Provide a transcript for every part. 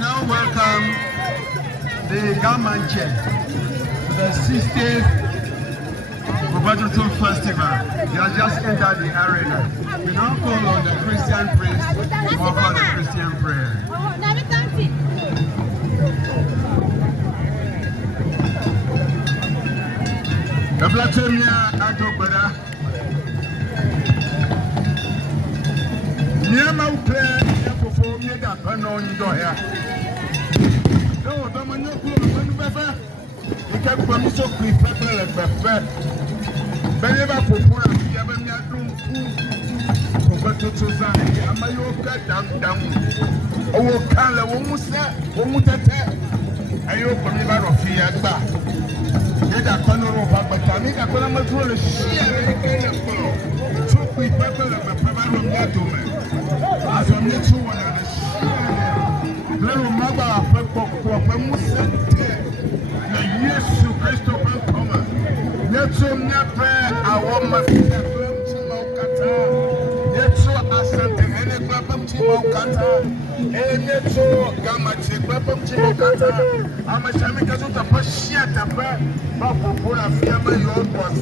now welcome the government chair to the 60th Hogbetsotso Festival. He has just entered the arena. We now call on the Christian priest to offer the Christian prayer. The Blatomia Atobada. Niama upe yafofo mega pano ndo ya. No, don't know when befe. Ika kwa miso pepe le pepe. Beneva popora ya benya dum. Hogbetsotso za amayo ka dam. Owo kale wo musa, wo mutete. Ayo kwa mi ba rofia gba. Nega kono ro ba gbata, nega kono ma duro le shia le kenya ko. Choku pepe le pepe ba ro nyato me. As I'm not sure what I was. Little mother, I put for Musante. Yes, you Christo Pantoma. Yet, so never I want my Timokata. Yet, so I sent the Hene Babam Timokata. And yet, so Gamati Babam Timokata. I'm a Shamika to push yet a prayer. But for a fear, your boss.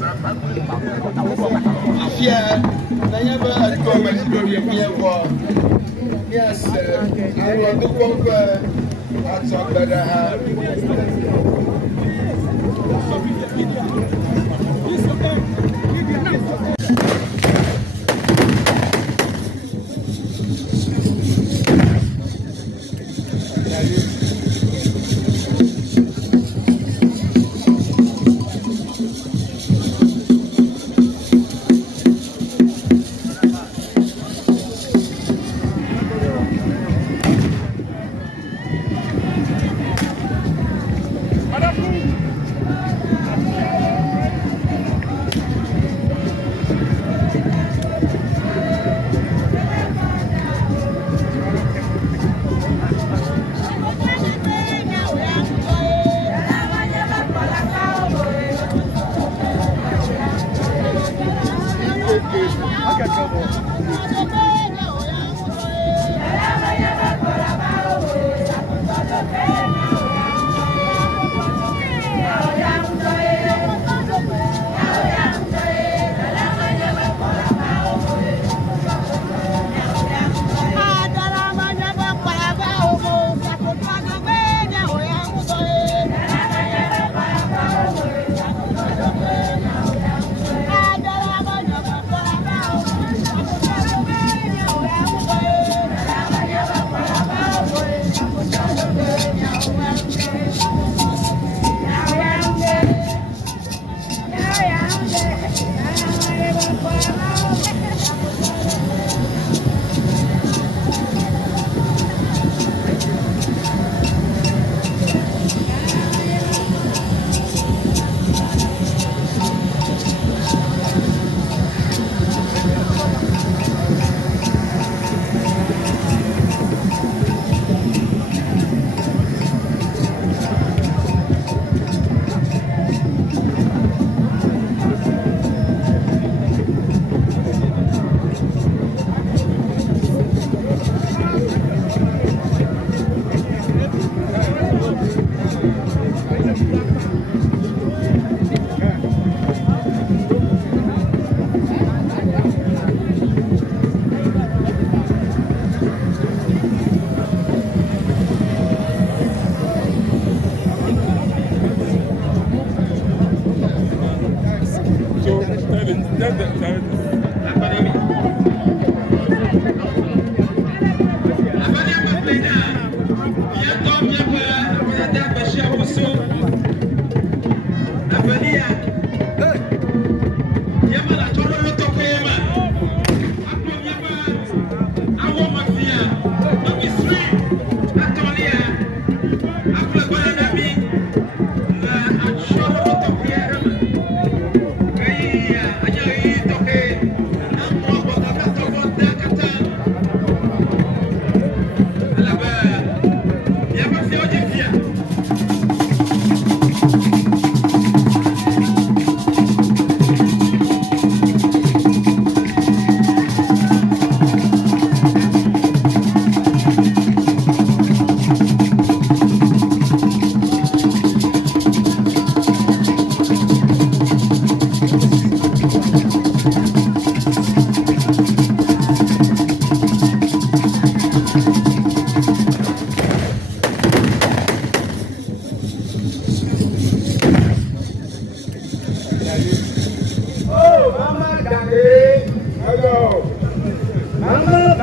Yeah, I never go and go here. Yes, I want to conquer. That's all that I have.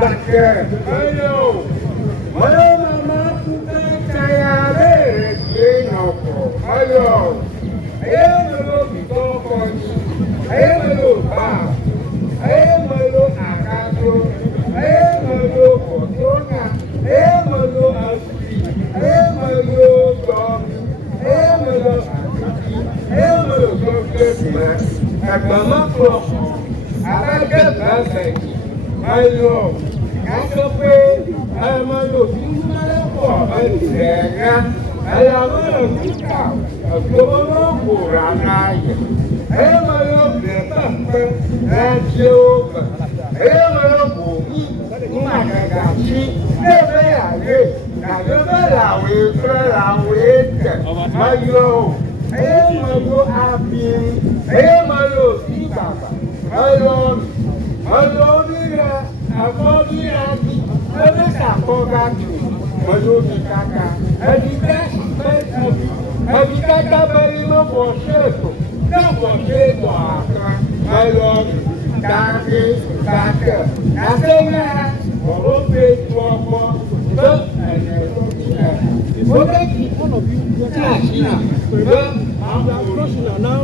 Bakke, ayo, mama kuka kaya le, yenoko, ayo, malo bitoko, malo ba, malo akaso, malo kotona, malo asi, malo domi, malo asiki, malo sokesima, agbama koko, abagaba seki. Ayo, kasope, amalo, simalo, adirega, alamalo, kita, agolo, kuranaye, amalo, bepampe, radioba, amalo, bumi, umagagashi, nebeale, nagabalawe, flawete, ayo, amalo, api, amalo, sibaba, ayo, Malobira, Abobira, Abeka Pogatu, Malobi Kaka, Abika Barino Bosheto, no Bosheto, Malobi, Dante, Kaka, Nasena, Orope, Tuopo, one of you, I'm approaching now.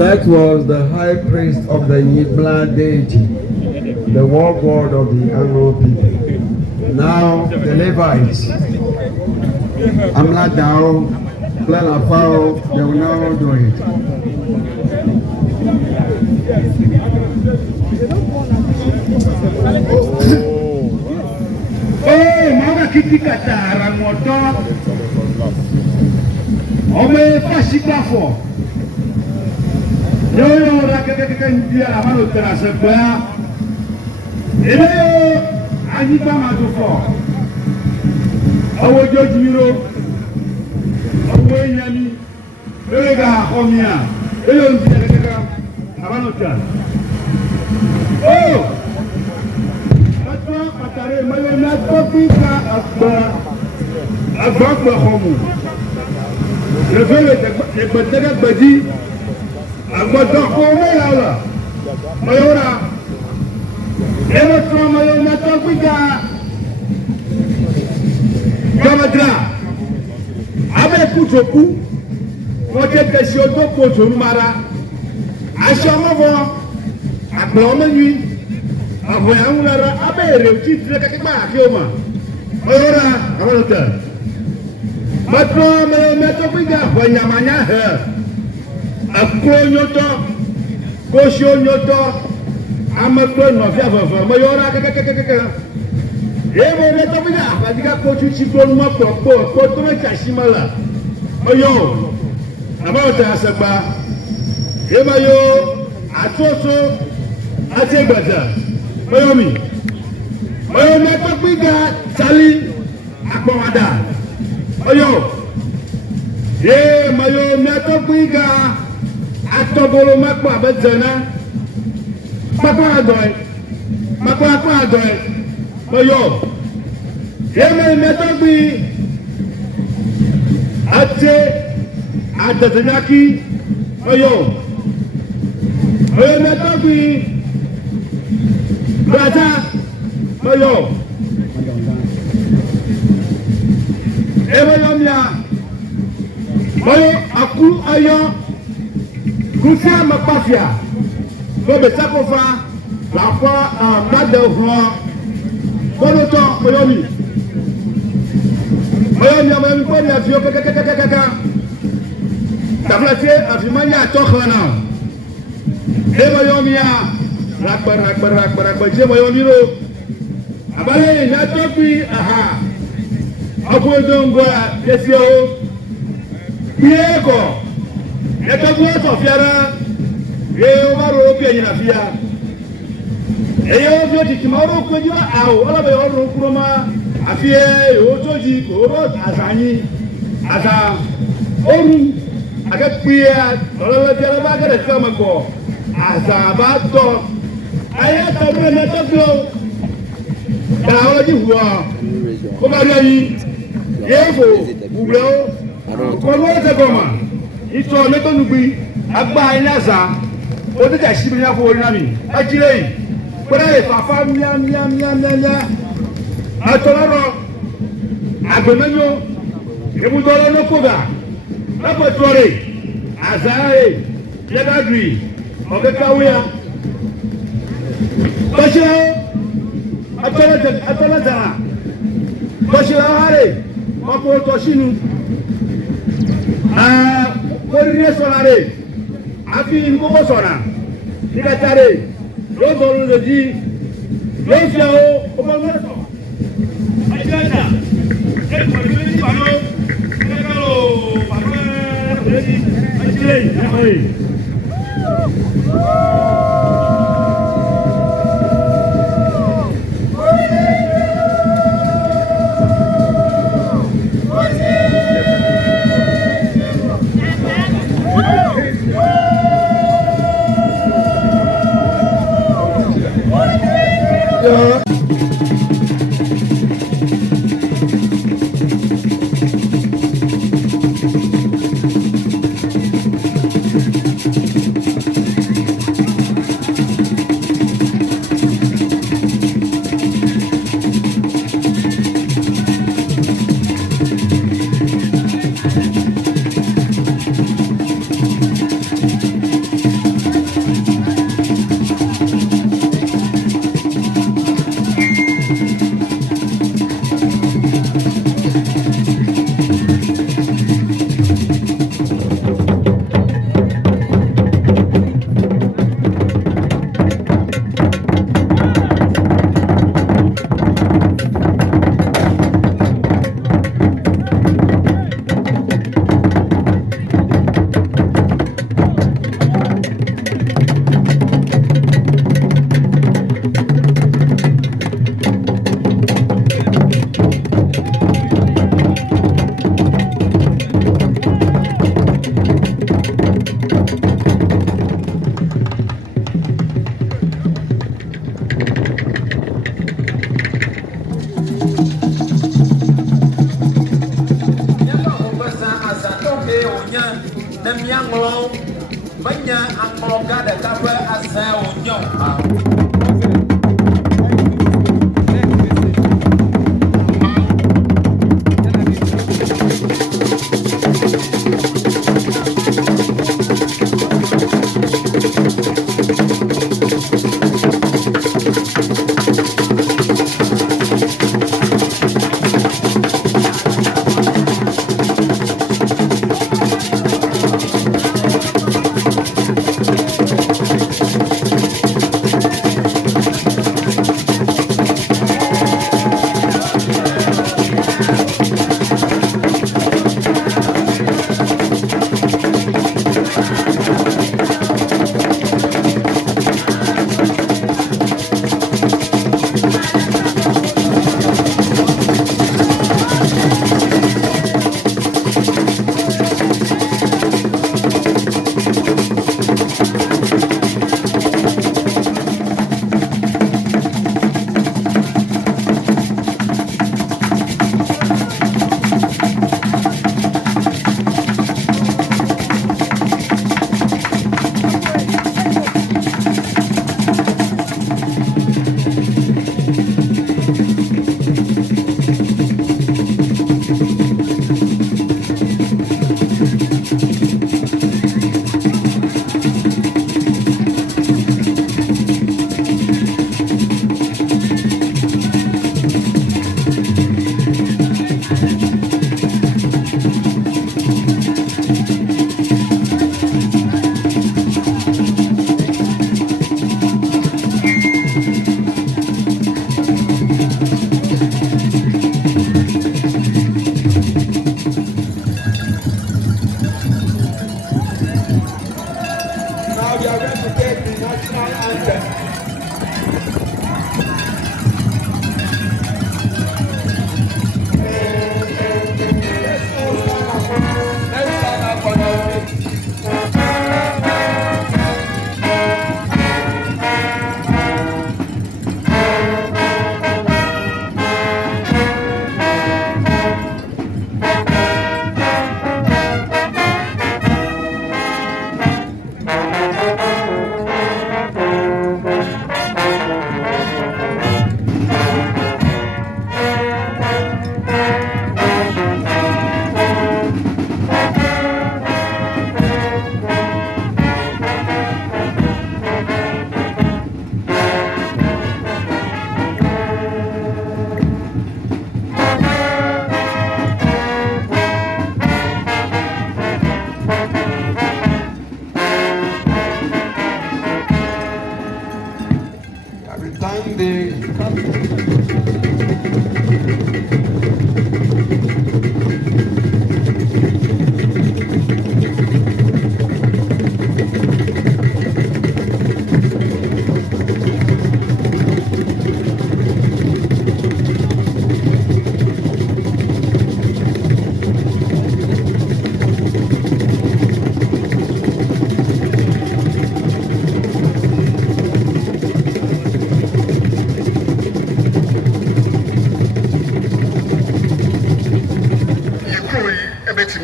That was the high priest of the Ewenyigba deity, the war god of the Anglo people. Now the Levites, Amladao, Planafao, they will now do it. Oh, mama kitikata rangoto. Ome pasipafo. Yo rakeke ndia amano teraseba. Ele ajiba madufo. Owo jojiro. Owo enyami. Ele ga komia. Ele ndia rakeke amano ta. Oh! Matare mayo na topika agba khomu. Le vele de betega bedi agba doko mela. Mayora. Eno tro mayo na topika. Gamadra. Abe kutoku. Wote kesho to kojo mara. Ashomo agba omenyi. Abo yang lara abere citra kakek mak kioma. Ora, apa tu? Matro meto pindah banyamanya he. Aku nyoto, kosyo nyoto, amatro novia bapa. Mayora kakek. Ebo meto pindah. Ketika kocu cikon mak pokok, kotu macam simala. Ayo, apa tu asaba? Emayo, atoso, ategbata. Mayomi, Mayomi Tokbiga Sali, ada. Oyo. Ye mayo meto kuiga atogolo makwa bezena. Makwa adoy. Makwa adoy. Oyo. Ye meto kui ate adazenaki. Oyo. Oyo meto kui brata. Oyo. Ewenyigba. Oyo aku ayo. Kufa mapafia. Bobe sakofa. La fois made ouvron. Bono to oyomi. Oyomi ko ni afio kaka. Tablatie afimanya tokhana. Ewenyigba rakbar je oyomi ro. Abale na topi aha. Apo dongo desio. Bieko. Etogo to fiara. E o maro bi yin afia. Eyo bi o ti maro ko jiwa awo ola be orun kuroma afie o toji oro azanyi aza orun agapia ola bi ala ba ga de kama ko aza ba to aya to bre na to go da ola ji huwa ko ba ri yi yefo ubro ko lo te goma ito le to nugbi agba ilaza o de ja sibi na ko ori na mi ajire pere papa mia atolaro agbemenyo ebudolo no koga lapotore azae yadagri ogekawia bashiro atolata bashiro hare opo toshinu korire sonare afi ngoko sona nikatare lọ́sọ̀rọ̀ lè di lọ́sọ̀ ọmọ mẹ́sàn. Àìsíláìdà ẹ̀kọ́ ìgbésí ní ìbàdó ẹ̀kọ́ pàṣẹ ẹ̀rẹ́dì àìsíláìdà ẹ̀kọ́ yìí. Anloga de Capa Azé União.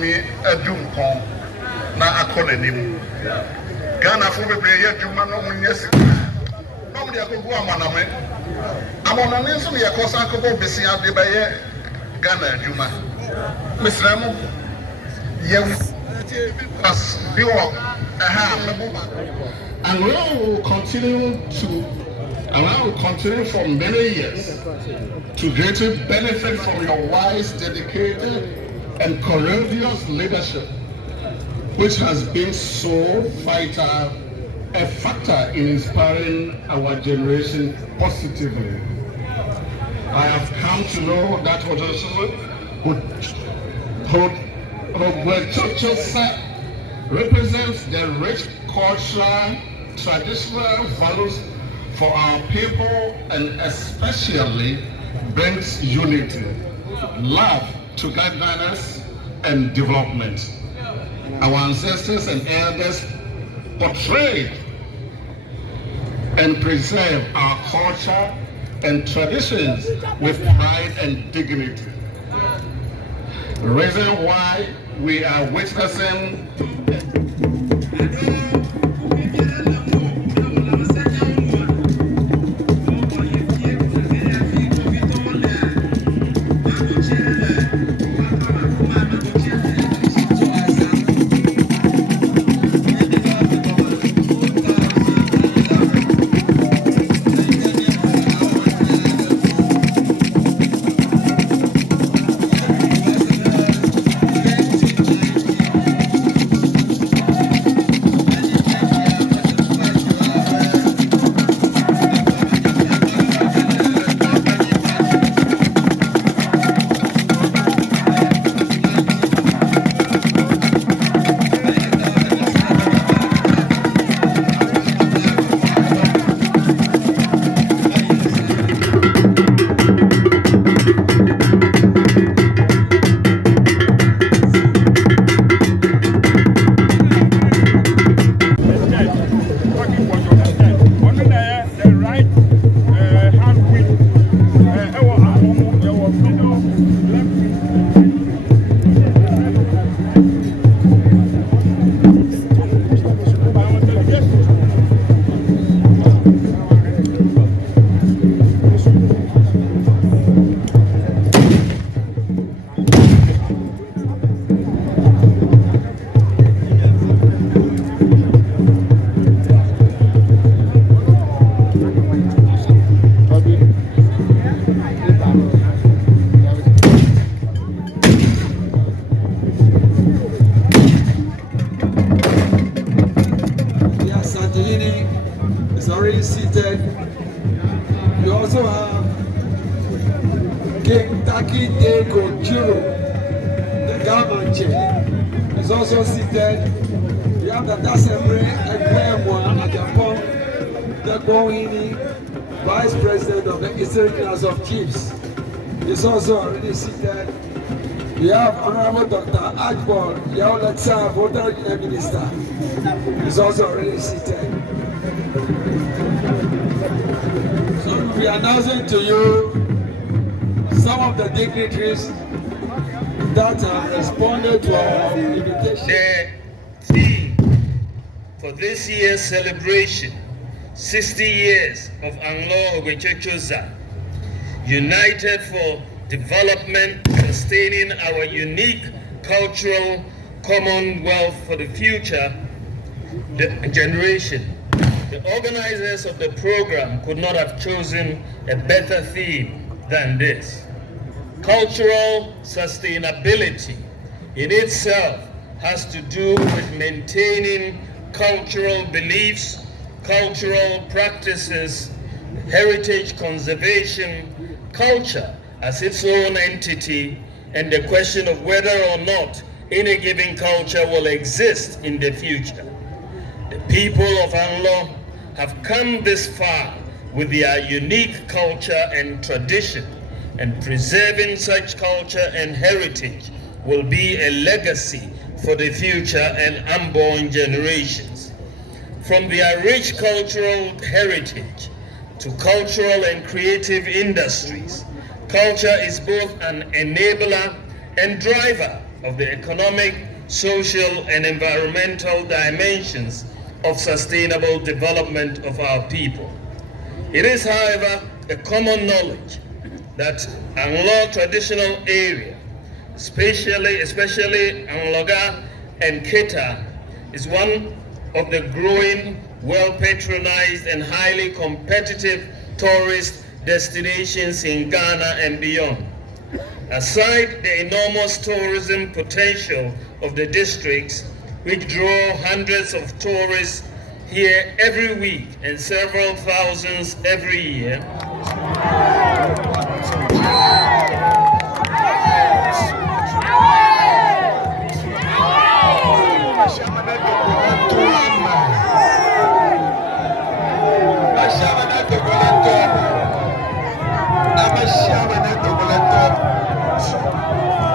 betumi adum kon na akɔ n'anim Ghana fo bebree yɛ adwuma no mu nyɛ sika na mo de akɔgu amaname amanane nso ne yɛkɔ sa akɔbɔ besia de bɛyɛ Ghana adwuma mesrɛ mo yɛ as biwɔ and we will continue for many years to greatly benefit from your wise, dedicated, and courageous leadership, which has been so vital, a factor in inspiring our generation positively. I have come to know that Hogbetsotso represents the rich cultural, traditional values for our people and especially brings unity, love, togetherness, and development. Our ancestors and elders portrayed and preserve our culture and traditions with pride and dignity. The reason why we are witnessing is already seated. We also have King Taki Deko Juro, the government chair, is also seated. We have the Dasembre Ekwemwa Ajapong, the Gowini, Vice President of the Eastern Class of Chiefs, is also already seated. We have Honorable Dr. Ajbol Yaoletsa, Volta Minister, is also already seated. So we'll be announcing to you some of the dignitaries that have responded to our invitation. The theme for this year's celebration, 60 years of Anloga Hogbetsotso, united for development, sustaining our unique cultural commonwealth for the future generation. The organizers of the program could not have chosen a better theme than this. Cultural sustainability in itself has to do with maintaining cultural beliefs, cultural practices, heritage conservation, culture as its own entity, and the question of whether or not any given culture will exist in the future. The people of Anloga have come this far with their unique culture and tradition, and preserving such culture and heritage will be a legacy for the future and unborn generations. From their rich cultural heritage to cultural and creative industries, culture is both an enabler and driver of the economic, social, and environmental dimensions of sustainable development of our people. It is, however, a common knowledge that Anloga traditional area, especially Anloga and Keta, is one of the growing, well-patronized and highly competitive tourist destinations in Ghana and beyond. Aside the enormous tourism potential of the districts, which draw hundreds of tourists here every week and several thousands every year,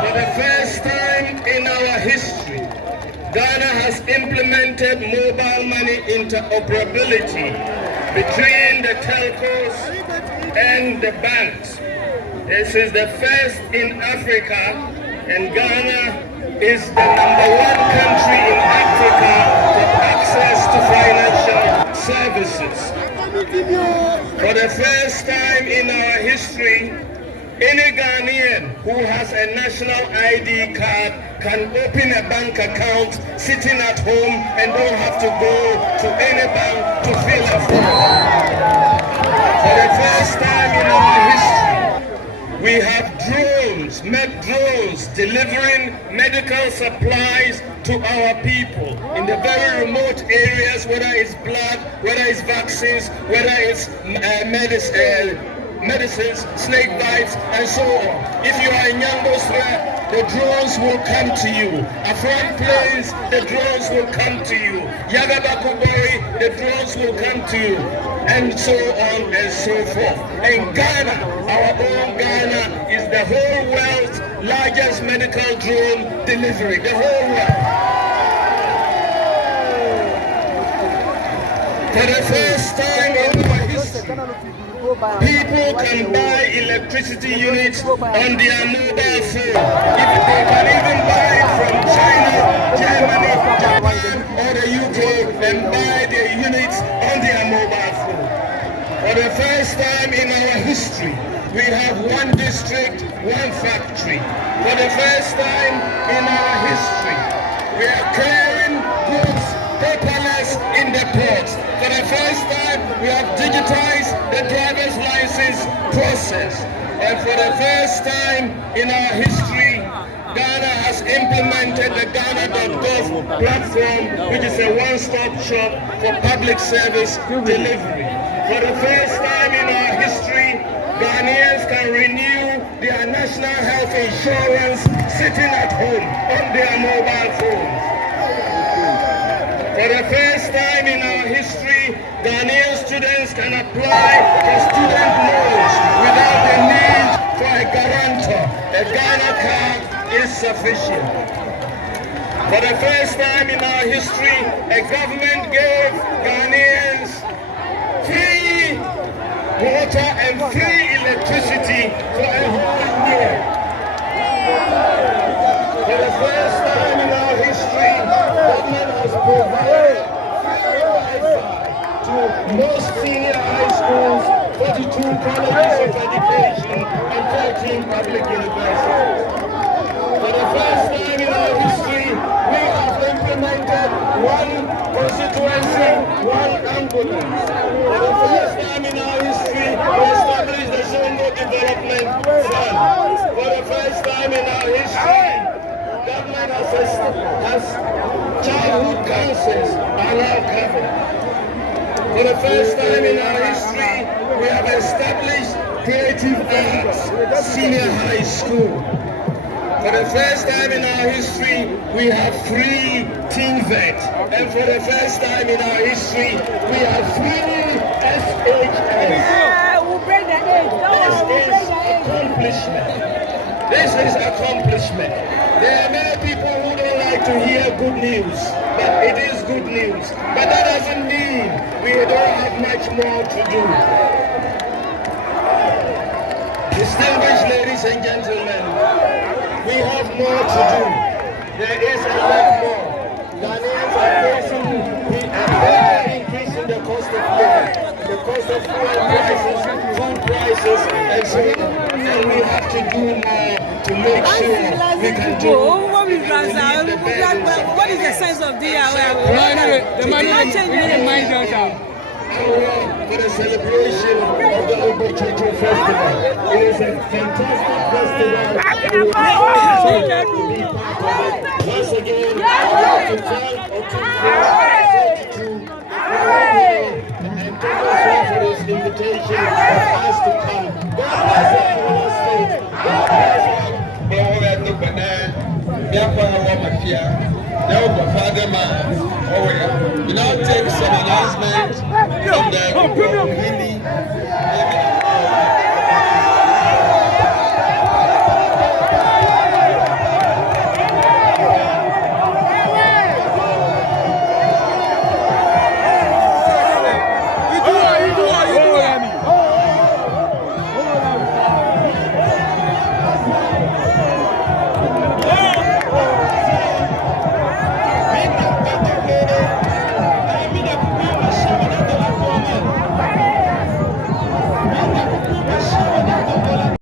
for the first time in our history, Ghana has implemented mobile money interoperability between the telcos and the banks. This is the first in Africa, and Ghana is the #1 country in Africa for access to financial services. For the first time in our history, any Ghanaian who has a national ID card can open a bank account sitting at home and don't have to go to any bank to fill a form. For the first time in our history, we have drones delivering medical supplies to our people in the very remote areas, whether it's blood, whether it's vaccines, whether it's medicines, snake bites, and so on. If you are in Yambosra, the drones will come to you. Afran Plains, the drones will come to you. Yagabakubori, the drones will come to you. And so on and so forth. And Ghana, our own Ghana, is the whole world's largest medical drone delivery. The whole world. For the first time in our history, people can buy electricity units on their mobile phone. If they can even buy it from China, Germany, Japan, or the UK, and buy their units on their mobile phone. For the first time in our history, we have one district, one factory. For the first time in our history, we are clearing goods paperless in the ports. For the first time, we have digitized the driver's license process. And for the first time in our history, Ghana has implemented the Ghana.gov platform, which is a one-stop shop for public service delivery. For the first time in our history, Ghanaians can renew their national health insurance sitting at home on their mobile phones. For the first time in our history, Ghanaian students can apply for student loans without the need for a guarantor. A Ghana card is sufficient. For the first time in our history, a government gave Ghanaians free water and free electricity for a whole year. For the first time in our history, government has provided free Wi-Fi to most senior high schools, 42 colleges of education, and 13 public universities. For the first time in our history, we have implemented one constituency, one ambulance. For the first time in our history, we established the Zongo Development Fund. For the first time in our history, government has childhood cancers are now covered. For the first time in our history, we have established Creative Arts Senior High School. For the first time in our history, we have free Teen Vet. And for the first time in our history, we have free SHS. We'll bring the age. This is accomplishment. This is accomplishment. There are many people who don't like to hear good news, but it is good news. But that doesn't mean we don't have much more to do. Distinguished ladies and gentlemen, we have more to do. there is a lot more. Ghanaians are facing an increase in the cost of living, the cost of fuel prices, food prices, and so on. And we have to do more to make sure we can do what is the sense of the The money remind us for the celebration of the Hogbetsotso festival. It is a fantastic festival. We are to be part of it. Once again, I want to thank and thank us for this invitation for us to come. God bless our state. God bless our we now take some announcements from the Hindi